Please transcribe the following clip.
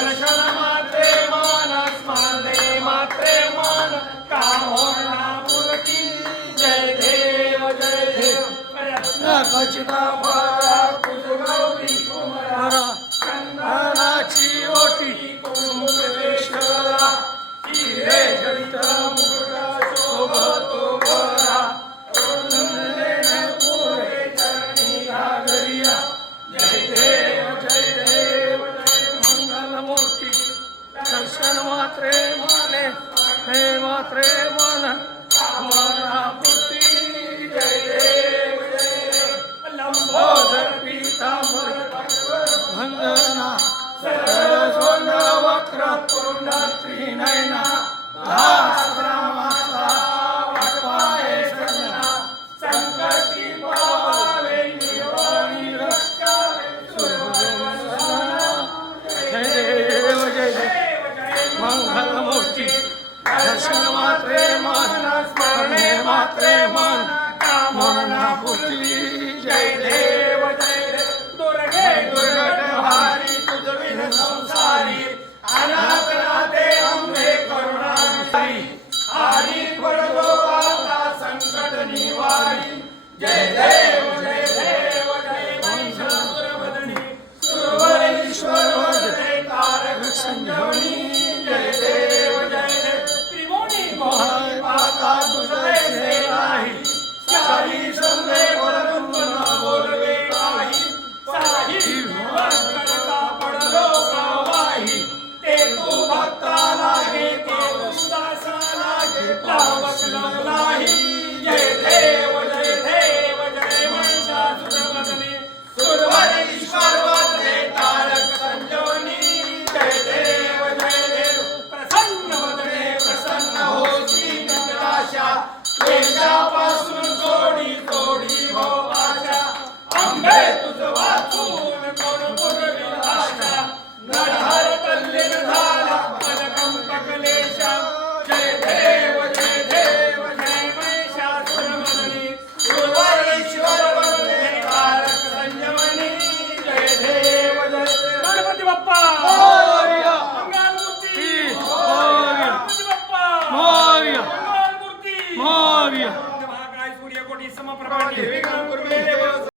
दर्शन मात्रे मन स्मरणे मात्रे मन कामना मूर्ती जय देव जय देव खचिता भरा कुजगौरी कुमारा चंदनाची ओटी कुंभेश्वरा हिरे जडित मुकुट शोभतो बरा नंदने पुरे चरणी घागरिया जय देव जय मंगल मूर्ती दर्शन मात्रे माने हे मात्रे मन कामना पूर्ती जय देव लंबोदर पीतांबर भंजना सरस्वर्ण वक्र पूर्ण त्रिनयना